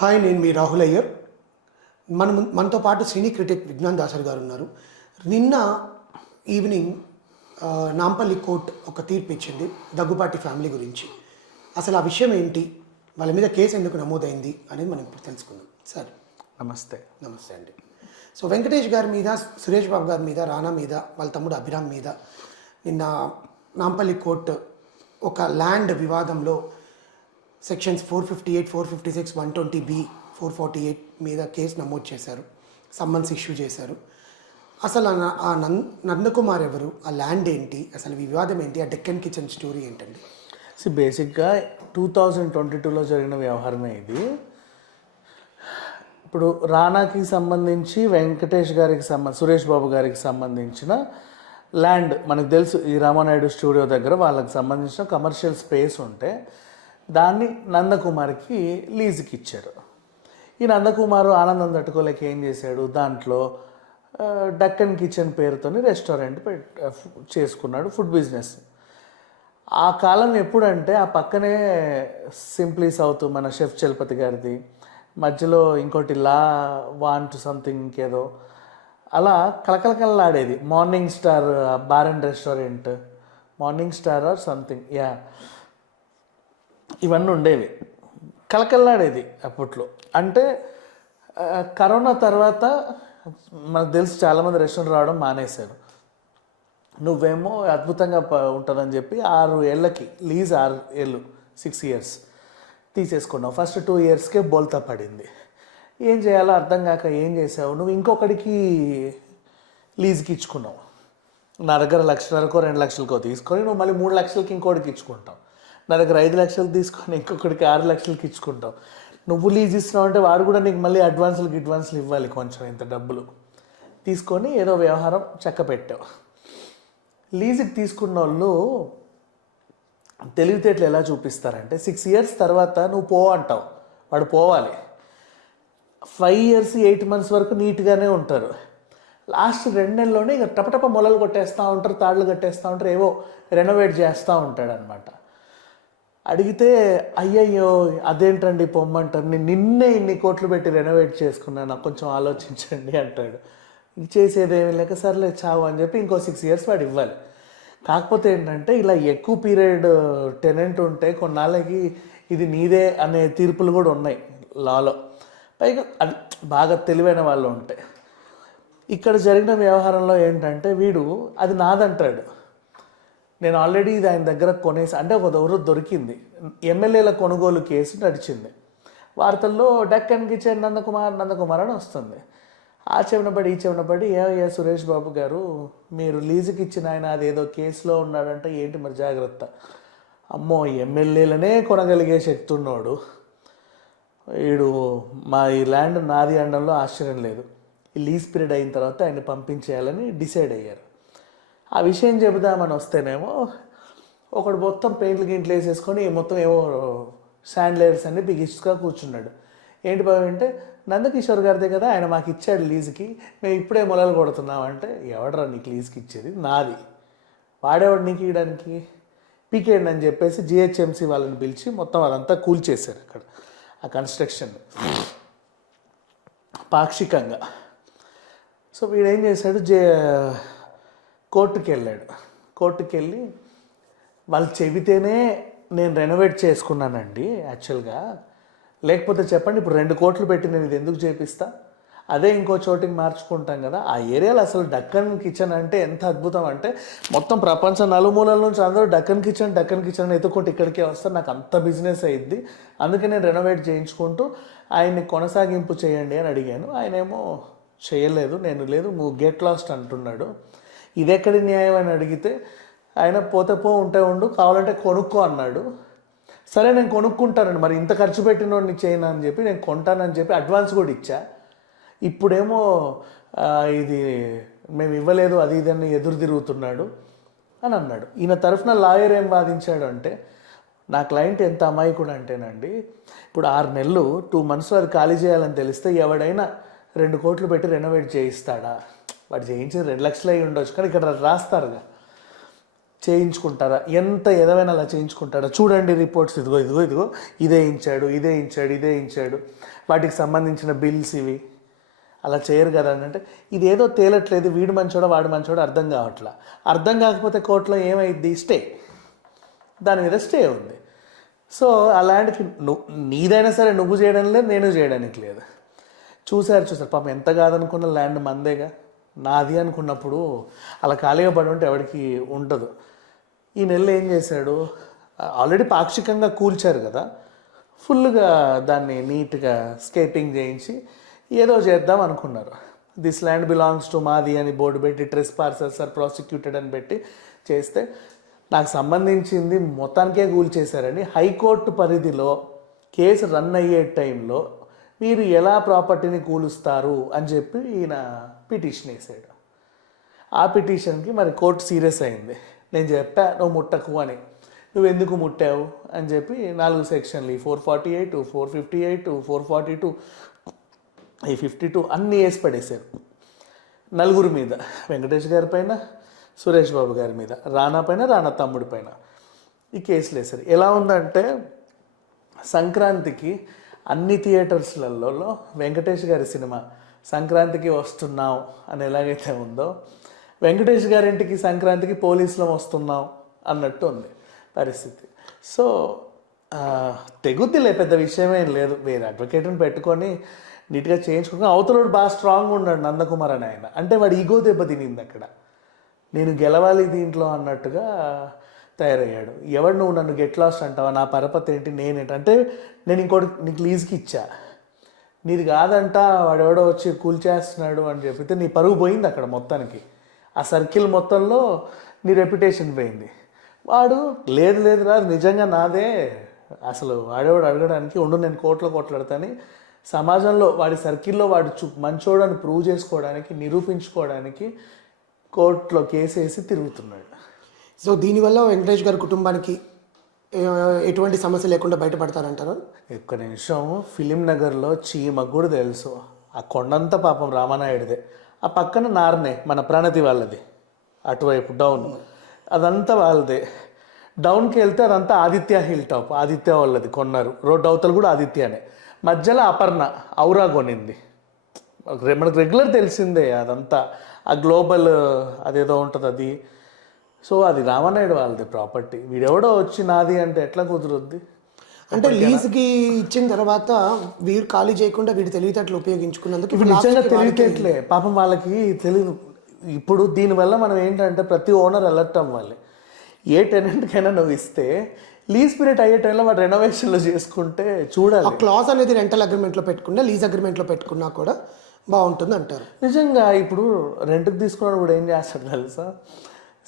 Hi, నేను మీ రాహుల్ అయ్యర్. మనతో పాటు సినీ క్రిటిక్ విజ్ఞాన్ దాసర్ గారు ఉన్నారు. నిన్న ఈవినింగ్ నాంపల్లి కోర్ట్ ఒక తీర్పు ఇచ్చింది దగ్గుపాటి ఫ్యామిలీ గురించి. అసలు ఆ విషయం ఏంటి, వాళ్ళ మీద కేసు ఎందుకు నమోదైంది అనేది మనం ఇప్పుడు తెలుసుకుందాం. సార్ నమస్తే. నమస్తే అండి. సో వెంకటేష్ గారి మీద, సురేష్ బాబు గారి మీద, రానా మీద, వాళ్ళ తమ్ముడు అభిరామ్ మీద నిన్న నాంపల్లి కోర్టు ఒక ల్యాండ్ వివాదంలో సెక్షన్స్ 458, 456, 120B, 448 మీద కేసు నమోదు చేశారు, సమ్మన్స్ ఇష్యూ చేశారు. అసలు ఆ నందకుమార్ ఎవరు, ఆ ల్యాండ్ ఏంటి, అసలు ఈ వివాదం ఏంటి, ఆ డెక్కన్ కిచెన్ స్టోరీ ఏంటండి? బేసిక్గా 2022లో జరిగిన వ్యవహారమే ఇది. ఇప్పుడు రానాకి సంబంధించి, వెంకటేష్ గారికి సురేష్ బాబు గారికి సంబంధించిన ల్యాండ్ మనకు తెలుసు. ఈ రామానాయుడు స్టూడియో దగ్గర వాళ్ళకి సంబంధించిన కమర్షియల్ స్పేస్ ఉంటే దాన్ని నందకుమార్కి లీజుకి ఇచ్చారు. ఈ నందకుమారు ఆనందం తట్టుకోలేక ఏం చేశాడు, దాంట్లో డక్కన్ కిచెన్ పేరుతోని రెస్టారెంట్ చేసుకున్నాడు, ఫుడ్ బిజినెస్. ఆ కాలం ఎప్పుడంటే ఆ పక్కనే సింప్లీ సౌత్ మన షెఫ్ చలపతి గారిది, మధ్యలో ఇంకోటి లా వాంట్ సంథింగ్ ఇంకేదో అలా కలకలకల్లాడేది. Morning star bar and restaurant, morning star or something, ఇవన్నీ ఉండేవి, కలకల్లాడేది అప్పట్లో. అంటే కరోనా తర్వాత మనకు తెలుసు చాలామంది రెస్టారెంట్ రావడం మానేశారు. నువ్వేమో అద్భుతంగా ఉంటుందని చెప్పి 6 ఏళ్ళకి లీజ్, 6 ఏళ్ళు 6 years తీసేసుకున్నావు. ఫస్ట్ 2 yearsకే బోల్తా పడింది. ఏం చేయాలో అర్థం కాక ఏం చేసావు, నువ్వు ఇంకొకటికి లీజ్కి ఇచ్చుకున్నావు. నా దగ్గర 1,00,000కో 2,00,000కో తీసుకొని నువ్వు మళ్ళీ 3 లక్షలకి ఇంకోటికి ఇచ్చుకుంటావు. నా దగ్గర 5 లక్షలు తీసుకొని ఇంకొకటికి 6 లక్షలకి ఇచ్చుకుంటావు. నువ్వు లీజ్ ఇస్తున్నావు అంటే వాడు కూడా నీకు మళ్ళీ అడ్వాన్సులు ఇవ్వాలి, కొంచెం ఇంత డబ్బులు తీసుకొని ఏదో వ్యవహారం చక్క పెట్టావు. లీజుకి తీసుకున్న వాళ్ళు తెలివితేటలు ఎలా చూపిస్తారంటే 6 years తర్వాత నువ్వు పో అంటావు, వాడు పోవాలి. 5 years 8 months వరకు నీట్గానే ఉంటారు. లాస్ట్ 2 నెలల్లోనే ఇక టపటప మొలలు కొట్టేస్తూ ఉంటారు, తాళ్ళు కట్టేస్తూ ఉంటారు, ఏవో రెనోవేట్ చేస్తూ ఉంటాడు అనమాట. అడిగితే అయ్యయ్యో అదేంటండి పొమ్మంటారు, నేను నిన్నే ఇన్ని కోట్లు పెట్టి రెనోవేట్ చేసుకున్నాను, నాకు కొంచెం ఆలోచించండి అంటాడు. ఇది చేసేదేమీ లేక సర్లే చావు అని చెప్పి ఇంకో 6 years వాడు ఇవ్వాలి. కాకపోతే ఏంటంటే ఇలా ఎక్కువ పీరియడ్ టెనెంట్ ఉంటే కొన్నాళ్ళకి ఇది నీదే అనే తీర్పులు కూడా ఉన్నాయి లాలో. పైగా అది బాగా తెలివైన వాళ్ళు ఉంటాయి. ఇక్కడ జరిగిన వ్యవహారంలో ఏంటంటే వీడు అది నాదంటాడు. నేను ఆల్రెడీ ఇది ఆయన దగ్గర కొనేసి, అంటే ఒక ఎవరు దొరికింది, ఎమ్మెల్యేల కొనుగోలు కేసు నడిచింది. వార్తల్లో డక్కన్ కిచెన్ నందకుమార్ అని వస్తుంది. ఆ చెవినబడి ఈ చెవినబడి ఏ సురేష్ బాబు గారు మీరు లీజుకి ఇచ్చిన ఆయన అదేదో కేసులో ఉన్నాడంటే ఏంటి మరి జాగ్రత్త. అమ్మో, ఎమ్మెల్యేలనే కొనగలిగే శక్తి ఉన్నాడు వీడు, మా ఈ ల్యాండ్ నాది అనడంలో ఆశ్చర్యం లేదు. ఈ లీజ్ పీరియడ్ అయిన తర్వాత ఆయన పంపించేయాలని డిసైడ్ అయ్యారు. ఆ విషయం చెబుదామని వస్తేనేమో ఒకడు మొత్తం గింట్లు వేసేసుకొని మొత్తం ఏమో శాండ్ లేయర్స్ అన్ని బిగిస్ట్గా కూర్చున్నాడు. ఏంటి బాబు అంటే, నందకిషోర్ గారిదే కదా, ఆయన మాకు ఇచ్చాడు లీజుకి, మేము ఇప్పుడే మొలలు కొడుతున్నామంటే, ఎవడరా నీకు లీజుకి ఇచ్చేది, నాది, వాడేవాడు నీకు ఇవ్వడానికి, పీకేయండి అని చెప్పేసి GHMC వాళ్ళని పిలిచి మొత్తం అదంతా కూల్చేశారు అక్కడ ఆ కన్స్ట్రక్షన్ పాక్షికంగా. సో వీడేం చేశాడు, కోర్టుకి వెళ్ళాడు. కోర్టుకి వెళ్ళి వాళ్ళు చెబితేనే నేను రెనోవేట్ చేసుకున్నానండి యాక్చువల్గా, లేకపోతే చెప్పండి ఇప్పుడు 2 కోట్లు పెట్టి నేను ఇది ఎందుకు చేపిస్తా, అదే ఇంకో చోటికి మార్చుకుంటాం కదా. ఆ ఏరియాలో అసలు డక్కన్ కిచెన్ అంటే ఎంత అద్భుతం అంటే, మొత్తం ప్రపంచం నలుమూలల నుంచి అందరూ డక్కన్ కిచెన్ ఎత్తుకుంటూ ఇక్కడికే వస్తారు, నాకు అంత బిజినెస్ అయ్యిద్ది, అందుకే నేను రెనోవేట్ చేయించుకుంటూ ఆయన్ని కొనసాగింపు చేయండి అని అడిగాను. ఆయనేమో చేయలేదు, నేను లేదు, నువ్వు గెట్ లాస్ట్ అంటున్నాడు. ఇదెక్కడి న్యాయం అని అడిగితే ఆయన పోతే ఉంటే ఉండు, కావాలంటే కొనుక్కో అన్నాడు. సరే నేను కొనుక్కుంటానండి, మరి ఇంత ఖర్చు పెట్టినోడిని చేయను అని చెప్పి నేను కొంటానని చెప్పి అడ్వాన్స్ కూడా ఇచ్చా. ఇప్పుడేమో ఇది మేము ఇవ్వలేదు అది ఇదని ఎదురు తిరుగుతున్నాడు అని అన్నాడు. ఈయన తరఫున లాయర్ ఏం వాదించాడు అంటే, నా క్లయింట్ ఎంత అమాయకుడు అంటేనండి, ఇప్పుడు 6 నెలలు 2 months అది ఖాళీ చేయాలని తెలిస్తే ఎవడైనా 2 కోట్లు పెట్టి రెనోవేట్ చేయిస్తాడా, వాడు చేయించి 2 లక్షలు అయి ఉండొచ్చు, కానీ ఇక్కడ రాస్తారుగా చేయించుకుంటారా? ఎంత ఎదవైనా అలా చేయించుకుంటారా? చూడండి రిపోర్ట్స్, ఇదిగో ఇదిగో ఇదిగో ఇదే ఇచ్చాడు, ఇదే ఇచ్చాడు, ఇదే ఇచ్చాడు, వాటికి సంబంధించిన బిల్స్ ఇవి. అలా చేయరు కదా అని అంటే ఇదేదో తేలట్లేదు, వీడు మంచోడా వాడు మంచోడా అర్థం కావట్లా. అర్థం కాకపోతే కోర్టులో ఏమైద్ది? స్టే, దాని మీద స్టే ఉంది. సో అలాంటికి నీదైనా సరే నువ్వు చేయడం లేదు, నేను చేయడానికి లేదు. చూసారు పాపం ఎంత కాదనుకున్న ల్యాండ్ మందేగా, నాది అనుకున్నప్పుడు అలా ఖాళీగా పడి ఉంటే ఎవరికి ఉండదు. ఈ నెల ఏం చేశాడు, ఆల్రెడీ పాక్షికంగా కూల్చారు కదా, ఫుల్గా దాన్ని నీట్గా స్కేటింగ్ చేయించి ఏదో చేద్దాం అనుకున్నారు. దిస్ ల్యాండ్ బిలాంగ్స్ టు మాది అని బోర్డు పెట్టి ట్రెస్ పార్సల్స్ ఆర్ ప్రాసిక్యూటెడ్ అని పెట్టి చేస్తే నాకు సంబంధించింది మొత్తానికే కూల్చేశారని హైకోర్టు పరిధిలో కేసు రన్ అయ్యే టైంలో మీరు ఎలా ప్రాపర్టీని కూలుస్తారు అని చెప్పి ఈయన పిటిషన్ వేసాడు. ఆ పిటిషన్కి మరి కోర్టు సీరియస్ అయింది. నేను చెప్పా నువ్వు ముట్టకు అని, నువ్వు ఎందుకు ముట్టావు అని చెప్పి 4 సెక్షన్లు, 448, 458, 442, 52 అన్నీ వేసి పడేశారు. నలుగురు మీద, వెంకటేష్ గారి పైన, సురేష్ బాబు గారి మీద, రానా పైన, రానా తమ్ముడి పైన ఈ కేసులు వేశారు. ఎలా ఉందంటే సంక్రాంతికి అన్ని థియేటర్స్లలో వెంకటేష్ గారి సినిమా సంక్రాంతికి వస్తున్నాం అని ఎలాగైతే ఉందో, వెంకటేష్ గారింటికి సంక్రాంతికి పోలీసులం వస్తున్నాం అన్నట్టు ఉంది పరిస్థితి. సో తెగుద్దిలే, పెద్ద విషయమేం లేదు. వేరే అడ్వకేట్ని పెట్టుకొని నీట్గా చేయించుకుని అవతలోడు బాగా స్ట్రాంగ్గా ఉన్నాడు నందకుమార్ అని ఆయన, అంటే వాడు ఈగో దెబ్బ తినింది అక్కడ, నేను గెలవాలి దీంట్లో అన్నట్టుగా తయారయ్యాడు. ఎవడు నువ్వు నన్ను గెట్ లాస్ట్ అంటావా, నా పరపతి ఏంటి, నేనేంటంటే నేను ఇంకోటి నీకు లీజ్కి ఇచ్చా, నీది కాదంట, వాడెవడో వచ్చి కూల్చేస్తున్నాడు అని చెప్పితే నీ పరుగు పోయింది అక్కడ మొత్తానికి. ఆ సర్కిల్ మొత్తంలో నీ రెప్యుటేషన్ పోయింది. వాడు లేదు లేదు రా నిజంగా నాదే, అసలు వాడేవాడు అడగడానికి ఉండు నేను కోర్టులో కొట్లాడతాని సమాజంలో వాడి సర్కిల్లో వాడు మంచోడని ప్రూవ్ చేసుకోవడానికి, నిరూపించుకోవడానికి కోర్టులో కేసు వేసి తిరుగుతున్నాడు. సో దీనివల్ల వెంకటేష్ గారి కుటుంబానికి ఎటువంటి సమస్య లేకుండా బయటపడతారంటారు? ఒక్క నిమిషం, ఫిలిం నగర్లో చీమకు కూడా తెలుసు ఆ కొండంతా పాపం రామానాయుడిదే, ఆ పక్కన నార్నే మన ప్రణతి వాళ్ళది, అటువైపు డౌన్ అదంతా వాళ్ళదే. డౌన్కి వెళ్తే అదంతా ఆదిత్య హిల్ టాప్, ఆదిత్య వాళ్ళది కొన్నారు. రోడ్డు అవతలు కూడా ఆదిత్యనే, మధ్యలో అపర్ణ ఔరా కొనింది. మనకు రెగ్యులర్ తెలిసిందే అదంతా, ఆ గ్లోబల్ అదేదో ఉంటుంది అది. సో అది రామానాయుడు వాళ్ళది ప్రాపర్టీ, వీడెవడో వచ్చి నాది అంటే ఎట్లా కుదురుద్ది? అంటే లీజ్కి ఇచ్చిన తర్వాత వీరు ఖాళీ చేయకుండా వీడి తెలివితేటలు ఉపయోగించుకున్నందుకు ఇప్పుడు నిజంగా తెలివితేటలే పాపం వాళ్ళకి తెలియదు. ఇప్పుడు దీనివల్ల మనం ఏంటంటే ప్రతి ఓనర్ అలర్ట్ అవ్వాలి. ఏ టెనెంట్కైనా నువ్వు ఇస్తే లీజ్ పీరియడ్ అయ్యే టైంలో వాడు రెనోవేషన్లో చేసుకుంటే చూడాలి. ఆ క్లాజ్ అనేది రెంటల్ అగ్రిమెంట్లో పెట్టుకున్నా, లీజ్ అగ్రిమెంట్లో పెట్టుకున్నా కూడా బాగుంటుంది అంటారు. నిజంగా ఇప్పుడు రెంట్కి తీసుకున్నాడు కూడా ఏం చేస్తాడు తెలుసా,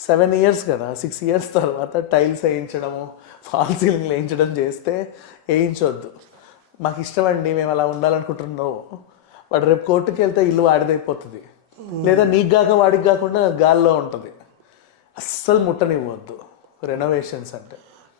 7 years కదా, 6 years తర్వాత టైల్స్ వేయించడము, ఫాల్ సీలింగ్లు వేయించడం చేస్తే వేయించవద్దు, మాకు ఇష్టమండి మేము అలా ఉండాలనుకుంటున్నావు, వాడు రేపు కోర్టుకి వెళ్తే ఇల్లు వాడిదైపోతుంది, లేదా నీకు కాక వాడికి కాకుండా గాల్లో ఉంటుంది. అస్సలు ముట్టనివ్వద్దు రెనోవేషన్స్ అంటే.